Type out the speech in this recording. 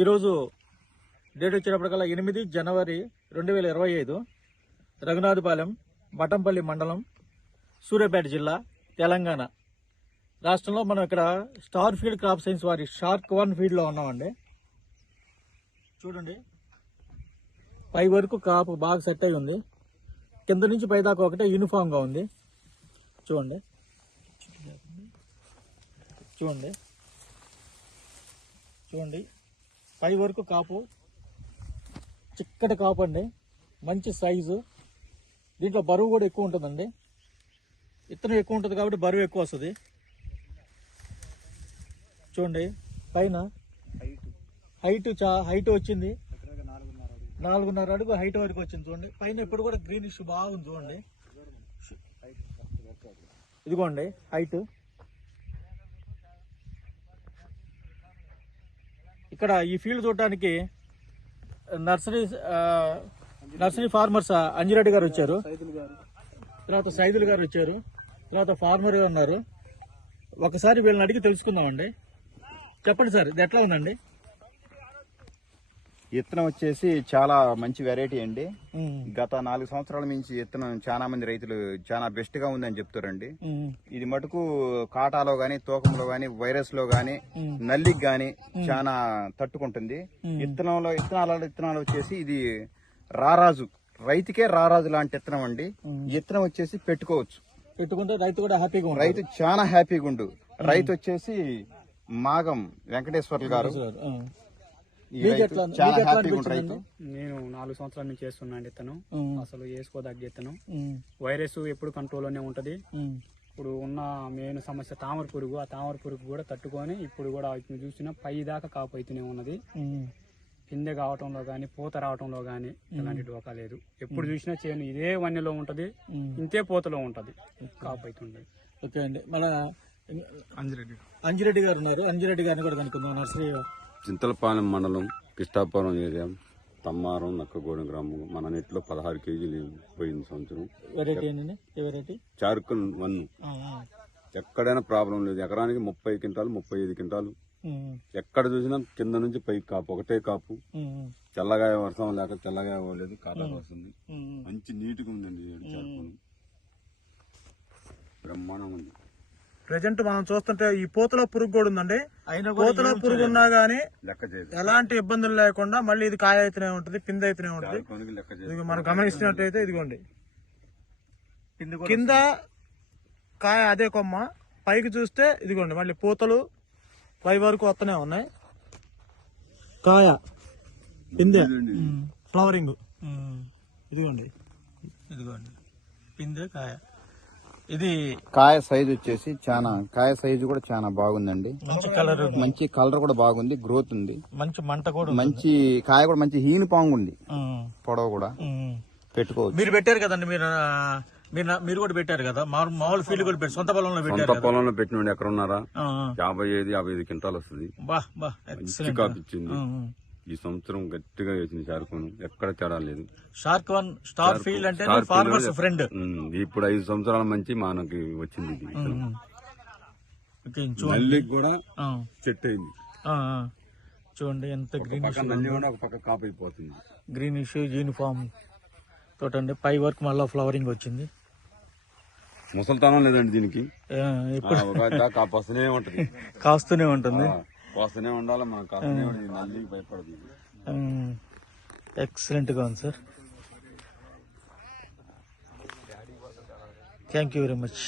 ఈరోజు డేట్ వచ్చేటప్పటికల్లా 8 జనవరి 2025 రఘునాథపాలెం బటంపల్లి మండలం సూర్యాపేట జిల్లా తెలంగాణ రాష్ట్రంలో మనం ఇక్కడ స్టార్ ఫీల్డ్ క్రాప్ సైన్స్ వారి షార్క్ 1 ఫీల్డ్ లో ఉన్నామండి. చూడండి, పై వరకు కాపు బాగా సెట్ అయి ఉంది. కింద నుంచి పై దాకా ఒకటే యూనిఫామ్ గా ఉంది. చూడండి చూడండి చూడండి పై వరకు కాపు, చిక్కటి కాపు అండి, మంచి సైజు. దీంట్లో బరువు కూడా ఎక్కువ ఉంటుందండి. ఇత్తనం ఎక్కువ ఉంటుంది కాబట్టి బరువు ఎక్కువ వస్తుంది. చూడండి, పైన హైట్ వచ్చింది 4.5 అడుగు హైట్ వరకు వచ్చింది. చూడండి, పైన ఇప్పుడు కూడా గ్రీనిష్ బాగుంది. చూడండి, ఇదిగోండి హైట్. ఇక్కడ ఈ ఫీల్డ్ చూడటానికి నర్సరీ ఫార్మర్స్ అంజిరెడ్డి గారు వచ్చారు, తర్వాత సైదుల్ గారు వచ్చారు, తర్వాత ఫార్మర్ గా ఉన్నారు. ఒకసారి వీళ్ళని అడిగి తెలుసుకుందామండి. చెప్పండి సార్, ఇది ఎట్లా ఉందండి? విత్తనం వచ్చేసి చాలా మంచి వెరైటీ అండి. గత 4 సంవత్సరాల నుంచి విత్తనం చాలా మంది రైతులు చాలా బెస్ట్ గా ఉందని చెప్తారండి. ఇది మటుకు కాటాలో గాని, తూకంలో గాని, వైరస్ లో గాని, నల్లికి గాని చాలా తట్టుకుంటుంది. విత్తనాలు వచ్చేసి ఇది రారాజు, రైతుకే రారాజు లాంటి విత్తనం అండి. విత్తనం వచ్చేసి పెట్టుకుంటే రైతు కూడా హ్యాపీగా, రైతు చాలా హ్యాపీగా ఉండు. రైతు వచ్చేసి మాగం వెంకటేశ్వర్లు గారు. నేను 4 సంవత్సరాల నుంచి చేస్తున్నా అండి. ఇతను అసలు వేసుకోదగ్గ ఇతను. వైరస్ ఎప్పుడు కంట్రోల్లోనే ఉంటది. ఇప్పుడు ఉన్న మెయిన్ సమస్య తామర పురుగు. ఆ తామర పురుగు కూడా తట్టుకొని ఇప్పుడు కూడా చూసినా పై దాకా కాపు అయితేనే ఉన్నది. పిందె కావటంలో గాని, పూత రావటంలో గాని ఎలాంటి డోకా లేదు. ఎప్పుడు చూసినా చేను ఇదే వన్నెలో ఉంటది, ఇంతే పూతలో ఉంటది, కాపు అవుతుంది. ఓకే అండి, మన అంజిరెడ్డి గారు ఉన్నారు. అంజిరెడ్డి గారిని కూడా కనుక్కుందాం. నర్సరీ చింతలపాలెం మండలం కిష్టాపురం ఏరియా తమ్మారం నక్కగూడెం గ్రామం. మన నెట్లో 16 కేజీలు పోయింది సంవత్సరం. వెరైటీ ఏంటండి? వెరైటీ చారుకన్ 1. ఎక్కడైనా ప్రాబ్లం లేదు. ఎకరానికి 30 క్వింటాలు 35 క్వింటాలు. ఎక్కడ చూసినా కింద నుంచి పైకి కాపు, ఒకటే కాపు. చల్లగా వర్షం లేక చల్లగా అవ్వలేదు, కాటాలు వస్తుంది. మంచి నీట్గా ఉందండి. చారుకన్ బ్రహ్మాండంగా ఉంది. ప్రెజెంట్ మనం చూస్తుంటే ఈ పూతలో పురుగు కూడా ఉందండి. పూతలో పురుగు ఉన్నా గానీ ఎలాంటి ఇబ్బందులు లేకుండా మళ్ళీ ఇది కాయ అయితేనే ఉంటది, పిందె అయితేనే ఉంటది. ఇది మనం గమనిస్తున్నట్టయితే ఇదిగోండి, కింద కాయ అదే కొమ్మ, పైకి చూస్తే ఇదిగోండి మళ్ళీ పూతలు పై వరకు వస్తూనే ఉన్నాయి. కాయ, పిందె, ఫ్లవరింగ్. ఇదిగోండి పిందె, కాయ. ఇది కాయ సైజు వచ్చేసి కాయ సైజు కూడా చాలా బాగుందండి. మంచి కలర్ కూడా బాగుంది, గ్రోత్ ఉంది, మంచి మంట కూడా, మంచి కాయ కూడా మంచి హీన్ పాంగ్ ఉంది, పొడవు కూడా పెట్టుకోవచ్చు. మీరు పెట్టారు కదండి, మీరు కూడా పెట్టారు కదా, మామూలు ఫీల్డ్ కూడా పెట్టారు, సొంత పొలంలో పెట్టారు. సొంత పొలంలో పెట్టినండి. ఎక్కడున్నారా 55 క్వింటాలు వస్తుంది. మంచి కాపు ఇచ్చింది. ఈ సంవత్సరం గట్టిగా వేసింది చారుకోను, ఎక్కడ తేడా లేదు. షార్క్ 1 స్టార్ ఫీల్డ్ అంటే ఫార్మర్స్ ఫ్రెండ్. ఇప్పుడు 5 సంవత్సరాల మంచి మనకి వచ్చింది. నల్లికి కూడా సెట్ అయింది. చూడండి ఎంత గ్రీనిష్, నల్లి కూడా ఒక పక్క కాపు అయిపోతుంది. Greenish uniform తోటండి. పై వరకు మళ్ళీ ఫ్లవరింగ్ వచ్చింది. ముసలితనం లేదండి దీనికి. కాపు వస్తూనే ఉంటది, కాస్తూనే ఉంటుంది, వస్తూనే ఉండాలి. మనం కాస్తూనే నల్లికి భయపడదు. ఎక్సలెంట్ గా ఉంది sir. Thank you very much.